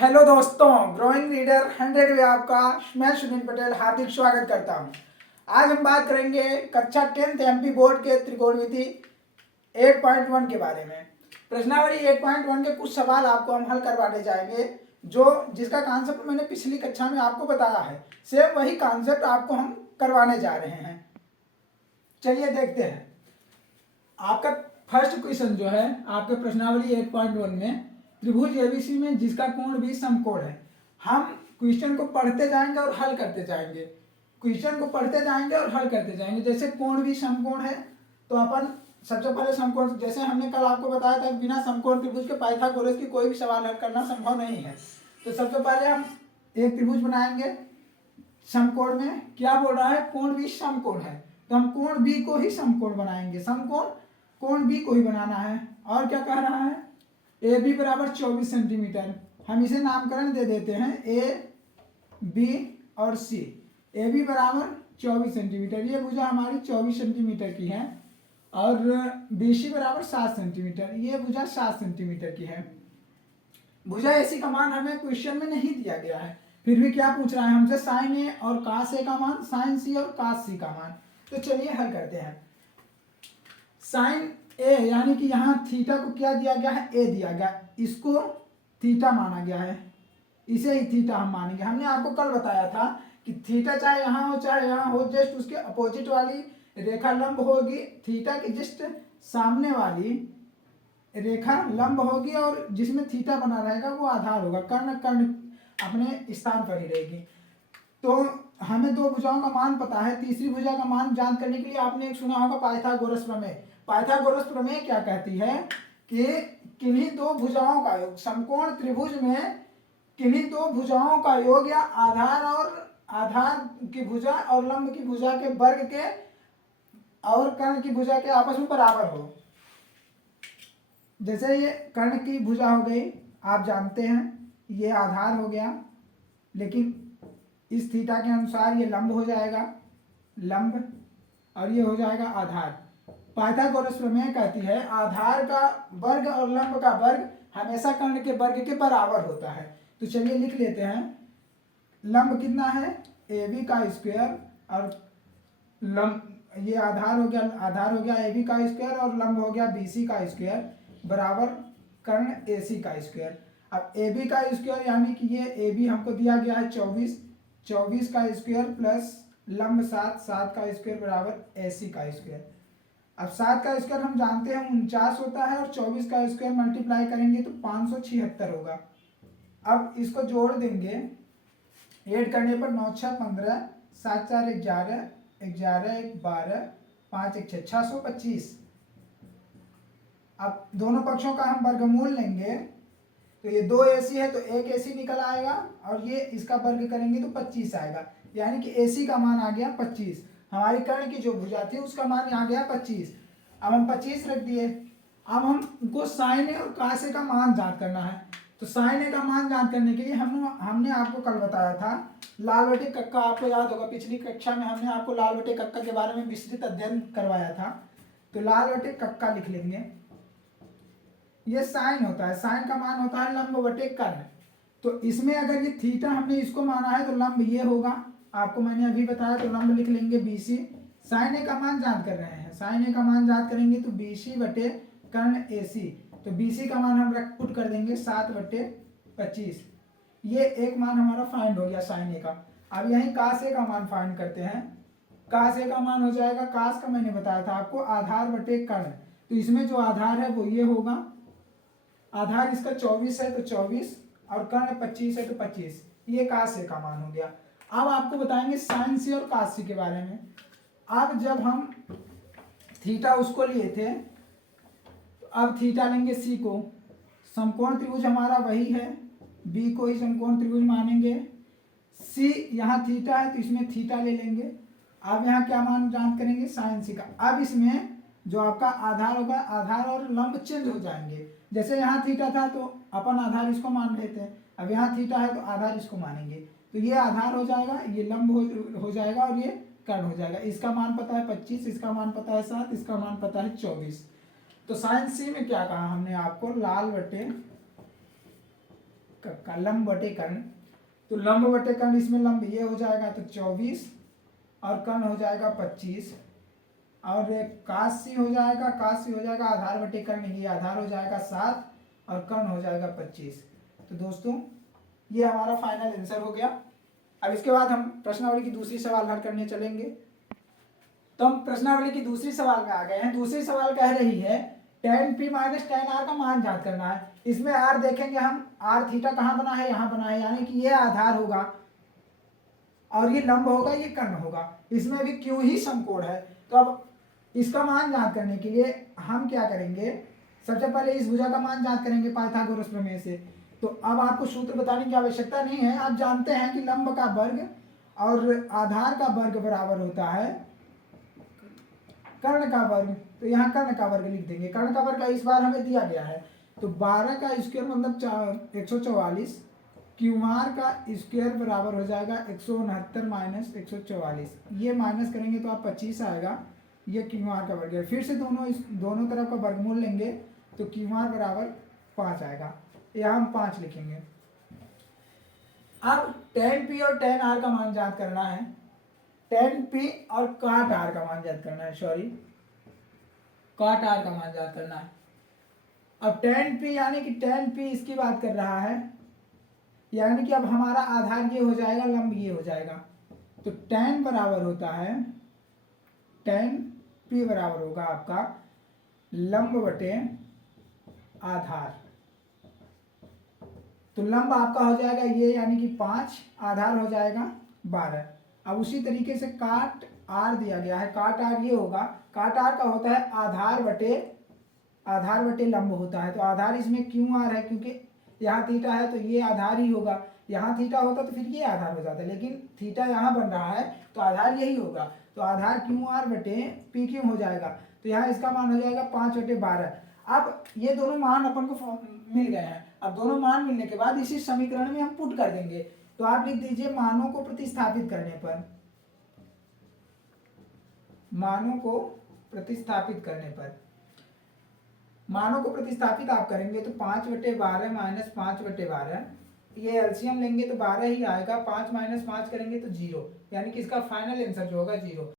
Hello दोस्तों, growing leader 100 में आपका मैं सुनील पटेल हार्दिक स्वागत करता हूं। आज हम बात करेंगे कक्षा 10th एमपी बोर्ड के त्रिकोणमिति 8.1 के बारे में। प्रश्नावली 8.1 के कुछ सवाल आपको हम हल करवाने जाएंगे, जो जिसका कॉन्सेप्ट मैंने पिछली कक्षा में आपको बताया है, सेम वही कॉन्सेप्ट आपको हम करवाने जा रहे हैं। चलिए देखते हैं। आपका फर्स्ट क्वेश्चन जो है आपके प्रश्नावली 8.1 में, त्रिभुज एबीसी में जिसका कोण भी समकोण है। हम क्वेश्चन को पढ़ते जाएंगे और हल करते जाएंगे, क्वेश्चन को पढ़ते जाएंगे और हल करते जाएंगे। जैसे कोण भी समकोण है तो अपन सबसे पहले समकोण, जैसे हमने कल आपको बताया था, बिना समकोण त्रिभुज के पाइथागोरस की कोई भी सवाल हल करना संभव नहीं है। तो सबसे पहले हम एक त्रिभुज बनाएंगे समकोण में। क्या बोल रहा है? कोण भी समकोण है, तो हम कोण बी को ही समकोण बनाएंगे। समकोण कोण बी को ही बनाना है। और क्या कह रहा है? ए बी बराबर 24 सेंटीमीटर। हम इसे नामकरण दे देते हैं ए बी और सी। ए बी बराबर 24 सेंटीमीटर, ये भुजा हमारी 24 सेंटीमीटर की है। और बी सी बराबर 7 सेंटीमीटर, ये भुजा 7 सेंटीमीटर की है। भुजा एसी का मान हमें क्वेश्चन में नहीं दिया गया है, फिर भी क्या पूछ रहा है हमसे? साइन ए और कास ए का मान, साइन सी और कास सी का मान। तो चलिए हल करते हैं। साइन ए यानी कि यहाँ थीटा को क्या दिया गया है? ए दिया गया, इसको थीटा माना गया है, इसे ही थीटा हम मानेंगे। हमने आपको कल बताया था कि थीटा चाहे यहाँ हो चाहे यहाँ हो, जस्ट उसके अपोजिट वाली रेखा लंब होगी, थीटा की जस्ट सामने वाली रेखा लंब होगी, और जिसमें थीटा बना रहेगा वो आधार होगा। कर्ण कर्ण अपने स्थान पर ही रहेगी। तो हमें दो भुजाओं का मान पता है, तीसरी भुजा का मान ज्ञात करने के लिए आपने एक सुना होगा पाइथागोरस प्रमेय। पाइथागोरस प्रमेय क्या कहती है कि किन्हीं दो भुजाओं का योग, समकोण त्रिभुज में किन्हीं दो भुजाओं का योग या आधार की भुजा और लंब की भुजा के वर्ग के और कर्ण की भुजा के आपस में बराबर हो। जैसे ये कर्ण की भुजा हो गई, आप जानते हैं ये आधार हो गया, लेकिन इस थीटा के अनुसार ये लंब हो जाएगा, लंब, और ये हो जाएगा आधार। पाइथागोरस प्रमेय कहती है आधार का वर्ग और लंब का वर्ग हमेशा कर्ण के वर्ग के बराबर होता है। तो चलिए लिख लेते हैं, लंब कितना है? ए बी का स्क्वायर, और लंब ये आधार हो गया ए बी का स्क्वायर, और लंब हो गया बी सी का स्क्वायर, बराबर कर्ण ए सी का स्क्वायर। अब ए बी का स्क्वायर यानी कि ये ए बी हमको दिया गया है 24 का स्क्वायर प्लस लंब 7 का स्क्वायर बराबर ए सी का स्क्वायर। अब 7 का स्क्वायर हम जानते हैं 49 होता है, और 24 का स्क्वायर मल्टीप्लाई करेंगे तो 576 होगा। अब इसको जोड़ देंगे, ऐड करने पर 9 6 15, 7 4 11, 11 1 12, 5 1 6, 625। अब दोनों पक्षों का हम वर्गमूल लेंगे, तो ये 2 AC है तो 1 AC निकल आएगा, और ये इसका वर्ग करेंगे तो 25 आएगा, यानी कि AC का मान आ गया 25। हमारी कर्ण की जो भुजा थी उसका मान आ गया 25। अब हम 25 रख दिए। अब हमको साइन ए और कास ए का मान ज्ञात करना है। तो साइन ए का मान ज्ञात करने के लिए हमने आपको कल बताया था लाल बटे कक्का, आपको याद होगा पिछली कक्षा में हमने आपको लाल बटे कक्का के बारे में विस्तृत अध्ययन करवाया था। तो लाल बटे कक्का लिख लेंगे। ये साइन होता है, साइन का मान होता है लंब बटे कर्ण। तो इसमें अगर ये थीटा हमने इसको माना है तो लंब ये होगा, आपको मैंने अभी बताया, तो लंब लिख लेंगे BC। साइन ए का मान ज्ञात कर रहे हैं, साइन ए का मान ज्ञात करेंगे तो BC बटे कर्ण AC। तो BC का मान हम पुट कर देंगे 7 बटे 25। ये एक मान हमारा फाइंड हो गया साइन ए का। अब यहीं कास ए का मान फाइंड करते हैं। कास ए का मान हो जाएगा, कास का मैंने बताया था आपको आधार बटे कर्ण। तो इसमें जो आधार है वो ये होगा, आधार इसका 24 है तो 24, और कर्ण 25 है तो 25। ये कास ए का मान हो गया। अब आपको बताएंगे साइन सी और कास सी के बारे में। अब जब हम थीटा उसको लिए थे, तो अब थीटा लेंगे सी को। समकोण त्रिभुज हमारा वही है, बी को ही समकोण त्रिभुज मानेंगे। सी यहाँ थीटा है तो इसमें थीटा ले लेंगे। अब यहाँ क्या मान ज्ञात करेंगे? साइन सी का। अब इसमें जो आपका आधार होगा, आधार और लंब चेंज हो जाएंगे। जैसे यहाँ थीटा था तो अपन आधार इसको मान रहे थे, अब यहाँ थीटा है तो आधार इसको मानेंगे। तो ये आधार हो जाएगा, ये लंब हो जाएगा, और ये कर्ण हो जाएगा। इसका मान पता है 25, इसका मान पता है 7, इसका मान पता है 24। तो साइन सी में क्या कहा हमने आपको? लाल बटे लंब बटे कर्ण, तो लंब बटे कर्ण इसमें लंब ये हो जाएगा तो 24 और कर्ण हो जाएगा 25 और काशी हो जाएगा, काशी हो जाएगा आधार बटे कर्ण, ये आधार हो जाएगा 7 और कर्ण हो जाएगा 25। तो दोस्तों ये हमारा फाइनल आंसर हो गया। अब इसके बाद हम प्रश्नावली की दूसरी सवाल हल करने चलेंगे। तो हम प्रश्नावली की दूसरी सवाल में आ गए हैं। दूसरी सवाल कह रही है tan p minus tan r का मान ज्ञात करना है। इसमें r देखेंगे हम, r थीटा कहाँ बना है, यहाँ बना है, यानी कि ये आधार होगा और ये लंब होगा, ये कर्ण होगा। इसमें भी क्यों ही समकोण है। तो अब इसका मान ज्ञात करने के लिए हम क्या करेंगे, सबसे पहले इस भुजा का मान ज्ञात करेंगे पाइथागोरस प्रमेय से। तो अब आपको सूत्र बताने की आवश्यकता नहीं है, आप जानते हैं कि लंब का वर्ग और आधार का वर्ग बराबर होता है कर्ण का वर्ग। तो यहाँ कर्ण का वर्ग लिख देंगे। कर्ण का वर्ग इस बार हमें दिया गया है, तो 12 का स्क्वायर मतलब 144, क्यूआर का स्क्वायर बराबर हो जाएगा 169 माइनस 144, ये माइनस करेंगे तो आप 25 आएगा, ये क्यूआर का वर्ग है। फिर से दोनों तरफ का वर्गमूल लेंगे तो क्यूआर बराबर 5 आएगा, यहाँ हम 5 लिखेंगे। अब tan p और tan r का मान ज्ञात करना है, tan p और cot r का मान ज्ञात करना है, cot r का मान ज्ञात करना है। अब tan p यानी कि tan p इसकी बात कर रहा है, यानी कि अब हमारा आधार ये हो जाएगा, लंब ये हो जाएगा। तो tan बराबर होता है, tan p बराबर होगा आपका लंब बटे आधार। तो लंब आपका हो जाएगा ये, यानी कि 5, आधार हो जाएगा 12। अब उसी तरीके से काट आर दिया गया है, काट आर ये होगा, काट आर का होता है आधार बटे लंब होता है। तो आधार इसमें क्यों आर है, क्योंकि यहाँ थीटा है तो ये आधार ही होगा, यहाँ थीटा होता तो फिर ये आधार हो जाता, लेकिन थीटा यहाँ बन रहा है तो आधार यही होगा। तो आधार क्यू आर बटे पी क्यू हो जाएगा, तो यहाँ इसका मान हो जाएगा 5/12। अब ये दोनों मान अपन को मिल गए हैं। अब दोनों मान मिलने के बाद इसी समीकरण में हम पुट कर देंगे। तो आप लिख दीजिए मानों को प्रतिस्थापित करने पर, मानों को प्रतिस्थापित आप करेंगे तो 5/12 माइनस 5/12, ये एलसीएम लेंगे तो 12 ही आएगा, 5 माइनस 5 करेंगे तो 0, यानी कि इसका फाइनल आंसर जो होगा 0।